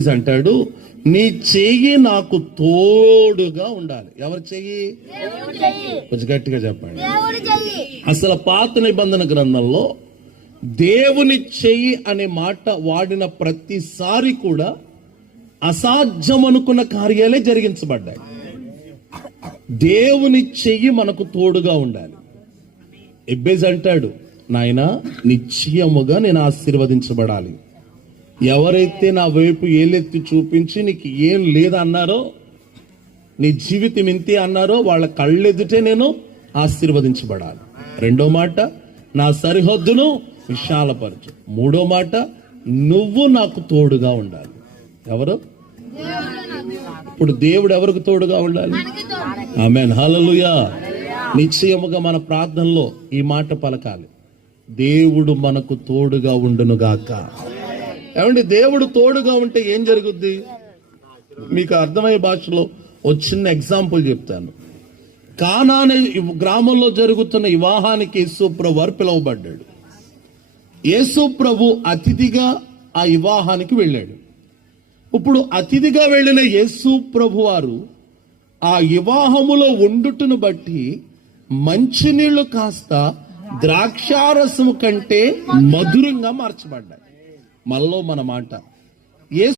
అంటాడు, నీ చెయ్యి నాకు తోడుగా ఉండాలి. ఎవరి చెయ్యి? కొంచెం గట్టిగా చెప్పండి. అసలు పాత నిబంధన గ్రంథంలో దేవుని చెయ్యి అనే మాట వాడిన ప్రతిసారి కూడా అసాధ్యం అనుకున్న కార్యాలే జరిగించబడ్డాయి. దేవుని చెయ్యి మనకు తోడుగా ఉండాలి. ఎబ్బేజ్ అంటాడు, నాయనా నిశ్చయముగా నేను ఆశీర్వదించబడాలి. ఎవరైతే నా వైపు ఏలెత్తి చూపించి నీకు ఏం లేదన్నారో, నీ జీవితం ఇంతే అన్నారో, వాళ్ళ కళ్ళెదుటే నేను ఆశీర్వదించబడాలి. రెండో మాట, నా సరిహద్దును విశాలపరచు. మూడో మాట, నువ్వు నాకు తోడుగా ఉండాలి. ఎవరు? ఇప్పుడు దేవుడు ఎవరికి తోడుగా ఉండాలి? ఆమేన్, హల్లెలూయా. నిశ్చయముగా మన ప్రార్థనలో ఈ మాట పలకాలి, దేవుడు మనకు తోడుగా ఉండును గాక. ఏమండి, దేవుడు తోడుగా ఉంటే ఏం జరుగుద్ది? మీకు అర్థమయ్యే భాషలో ఒక చిన్న ఎగ్జాంపుల్ చెప్తాను. కానా అనే గ్రామంలో జరుగుతున్న వివాహానికి యేసు ప్రభు వారు పిలువబడ్డాడు. యేసు ప్రభు అతిథిగా ఆ వివాహానికి వెళ్ళాడు. ఇప్పుడు అతిథిగా వెళ్ళిన యేసు ప్రభు వారు ఆ వివాహములో ఉండుటను బట్టి మంచినీళ్లు కాస్త ద్రాక్షారసము కంటే మధురంగా మార్చబడ్డాయి. మనలో మన మాట,